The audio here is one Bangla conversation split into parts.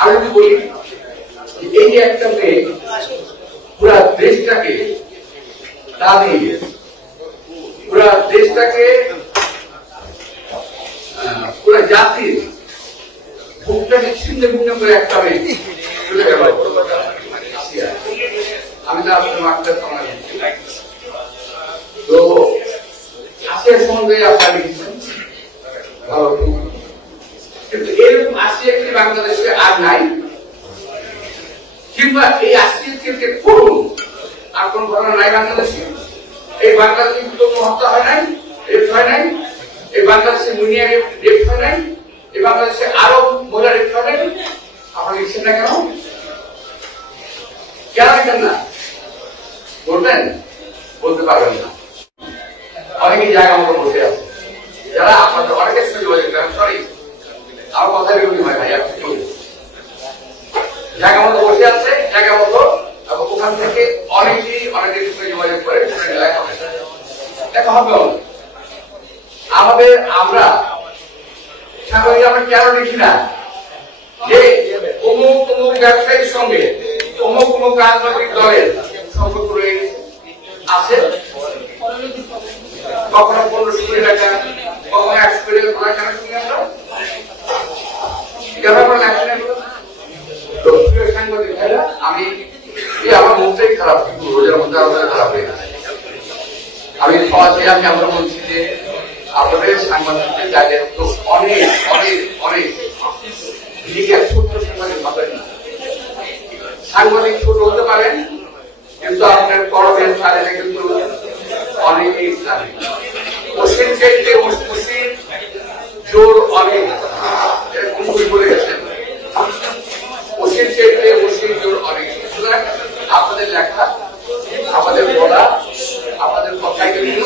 আমি যদি বলি এই যে একটা মেয়ে পুরা দেশটাকে দাঁড়িয়ে পুরা দেশটাকে পুরা জাতির বুকটাকে ছিন্ন ভিন্ন করে একটা মেয়ে চলে গেল। আমি তো আপনার মাঠটা শোনা তো আসিয়ার সম্বন্ধে আপনারা লিখেছেন ভালো, কিন্তু এরকম আসিয়া কি বাংলাদেশে আর নাই? কিংবা এই আসিয়াকে করুন আর কোন ঘটনা নাই বাংলাদেশে? এই বাংলাদেশে কোনো হত্যা হয় নাই, রেপ হয় নাই, এই বাংলাদেশে মুনিয়া রেপ হয় নাই, এই বাংলাদেশে আরো মহিলা রেপ হয় নাই। আপনারা লিখছেন না কেন? কেন লিখেন না? বলবেন? বলতে পারবেন না। অনেকেই জায়গা মতো বসে আছে, যারা আপনাদের অনেকের সঙ্গে যোগাযোগ করেন। সরি, আমার কথা এরকমই হয় ভাই, আপনি জায়গা মতো বসে আছে, জায়গা মতো ওখান থেকে অনেকেই অনেকের সঙ্গে যোগাযোগ করে দেখা হবে। আমাদের আমরা সাংবাদিক আমরা কেন লিখি না যে অমুক অমুক ব্যবসায়ীর সঙ্গে অমুক অমুক রাজনৈতিক দলের সম্পর্ক আছে, কখনো 1500 কোটি টাকা, কখনো 100 কোটি টাকা কেন শুনি আমরা? কেন আমরা লেখা নেই? সাংবাদিক ভাইরা, আমি আমার মনটাই খারাপ, কিন্তু রোজার মধ্যে আমাদের খারাপ হয়ে গেছে। আমি সমাজে আমি আমরা বলছি যে আপনাদের সাংবাদিকদের জায়গায় তো অনেক অনেক অনেক ছোট্ট সাংবাদিক পাবেন না। সাংবাদিক ছোট হতে পারেন, কিন্তু আপনার করবেন তাহলে কিন্তু অনেকেই জানে। মুসলিম চাইতে মুসলিম জোর অনেক, এরকম বলে গেছেন। মুসলিম চাইতে মুসলিম জোর অনেক। সুতরাং আপনাদের লেখা, আমাদের বলা, আমাদের কথায় কিন্তু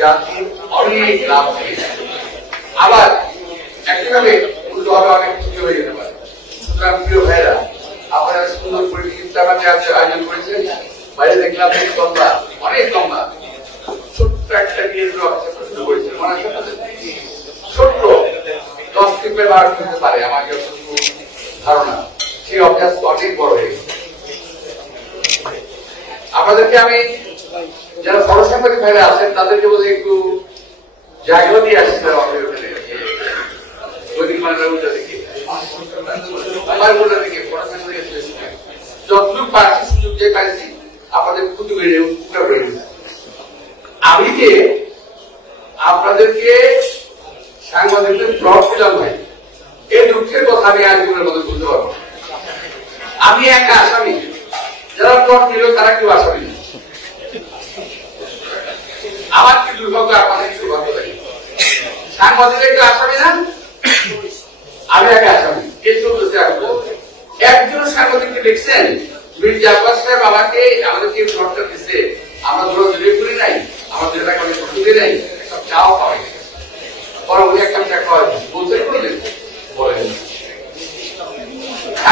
জাতি অনেক লাভ পেয়েছে। আবার একইভাবে মূল্য হবে অনেক ক্ষতি হয়ে যেতে পারে। সুতরাং প্রিয় ভাইরা, আপনারা সুন্দর করে ইফতারে আয়োজন করেছেন। বাইরে দেখলাম লম্বা, অনেক লম্বা, ছোট্ট একটা কেন্দ্র শুরু করেছেন। মনে ছোট্ট 10 ফিটের বার হতে পারে আমার যতটুকু ধারণা। সেই অভ্যাস অনেক বড় হয়ে গেছে। আপনাদেরকে আমি যারা বড় সাংবাদিক ভাইরা আছেন তাদেরকে বলে একটু জায়গা দিয়ে আসছিলাম আমাদের ওখানে যতটুকু পাচ্ছি সুযোগ যে পাইছি আপনাদের ক্ষতি বেড়ে আমি যে আপনাদেরকে সাংবাদিকদের ব্লগ দিলাম ভাই, এই দুঃখের কথা আমি আজীবনের মধ্যে বলতে পারবো। আমি একা আসামি, যারা ব্লগ দিল তারা কেউ আসামি না। আমার কি দুর্ভাগ্য, আপনাদের কি দুর্ভাগ্য লাগে? সাংবাদিকরা কেউ আসামি না, আমি একা আসামি। কে চলতেছে? একজন সাংবাদিককে দেখছেন মির্জা আব্বাস সাহেব আমাকে আমাদেরকে ব্লগটা দিচ্ছে, আমরা ধরো জুড়ে করি নাই, আমাদের টাকা আমি সুযোগ নাই, সব চাও খাওয়াই বরং উনি একটা টাকা খাওয়াই বলতে বললেন, বলেন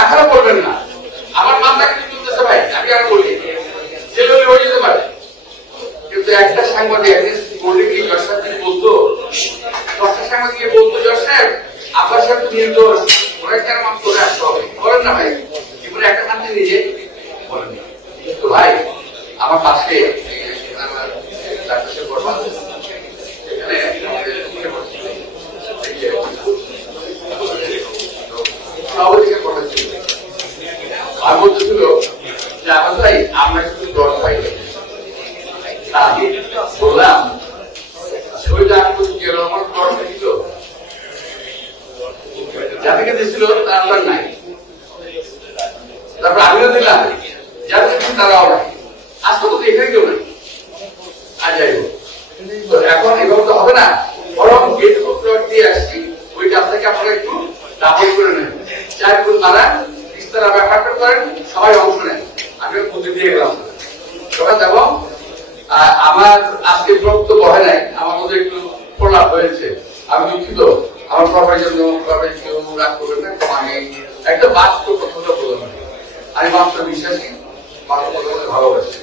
এখনো বলবেন না। আমার মামলা কিন্তু চলতেছে ভাই, আমি আর বলি জেলে হয়ে যেতে পারে, কিন্তু একটা সাংবাদিক একদিন বলে কি জজ সাহেব বলতো, 10টা সাংবাদিক বলতো জজ সাহেব আব্বাস সাহেব তো নির্দোষ, ওরা কেন মাফ করে আসতে হবে? বলেন না ভাই, জীবনে একটা শান্তি নিজে বলেন। তো ভাই আমার পাশে আর বলতেছিল যে আমার ভাই আমরা শুধু দশ ভাই বললাম শরীরটা আমার গরম ছিল, যাদেরকে দিয়েছিল তার নাই, তারপর আমিও দিলাম, যাদের দিচ্ছি তারাও নাই। আজকে তো এখানে কেউ নাই। আর যাই হোক, তো এখন এভাবে তো হবে না, বরং যেটুকু প্লট দিয়ে আসছি ওইটা আপনাকে আপনারা একটু ডাবল করে নেন, চার তারা বিস্তারা ব্যাপারটা করেন, সবাই অংশ নেন। আমি বুদ্ধি দিয়ে গেলাম সবাই দেব। আমার আজকে ব্লগ তো বহে নাই, আমার মধ্যে একটু প্রলাপ হয়েছে, আমি দুঃখিত। আমার প্রভাবের জন্য কেউ রাগ করবেন না। আমি একটা বাস্তব কথাটা বললাম, আমি মাত্র বিশ্বাসী, মাত্র কথা বলতে ভালোবাসি।